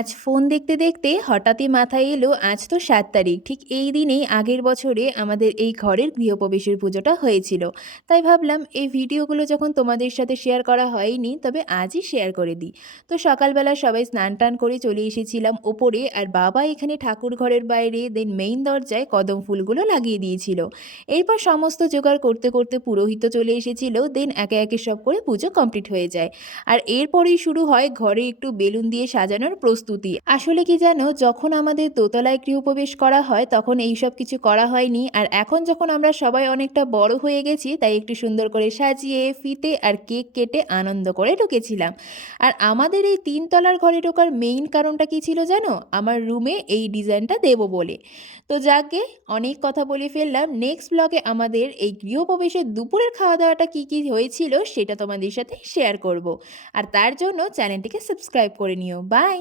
আজ ফোন দেখতে দেখতে হঠাৎই মাথায় এলো আজ তো ৭ তারিখ, ঠিক এই দিনেই আগের বছরে আমাদের এই ঘরের গৃহপ্রবেশের পুজোটা হয়েছিল। তাই ভাবলাম এই ভিডিওগুলো যখন তোমাদের সাথে শেয়ার করা হয়নি, তবে আজই শেয়ার করে দিই। তো সকালবেলা সবাই স্নান টান করে চলে এসেছিলাম ওপরে, আর বাবা এখানে ঠাকুর ঘরের বাইরে দেন মেইন দরজায় কদম ফুলগুলো লাগিয়ে দিয়েছিল। এরপর সমস্ত জোগাড় করতে করতে পুরোহিত চলে এসেছিল, দেন একে একে সব করে পুজো কমপ্লিট হয়ে যায়। আর এরপরেই শুরু হয় ঘরে একটু বেলুন দিয়ে সাজানোর প্রস্তুতি। আসলে কি জানো, যখন আমাদের দোতলায় গৃহপ্রবেশ করা হয় তখন এইসব কিছু করা হয়নি, আর এখন যখন আমরা সবাই অনেকটা বড় হয়ে গেছি তাই একটু সুন্দর করে সাজিয়ে ফিতে আর কেক কেটে আনন্দ করে ঢুকেছিলাম। আর আমাদের এই 3 তলার ঘরে ঢোকার মেইন কারণটা কি ছিল জানো? আমার রুমে এই ডিজাইনটা দেবো বলে। তো যাকে অনেক কথা বলে ফেললাম, নেক্সট ব্লগে আমাদের এই গৃহপ্রবেশের দুপুরের খাওয়া দাওয়াটা কী কী হয়েছিল সেটা তোমাদের সাথে শেয়ার করব। আর তার জন্য চ্যানেলটিকে সাবস্ক্রাইব করে নিও। বাই।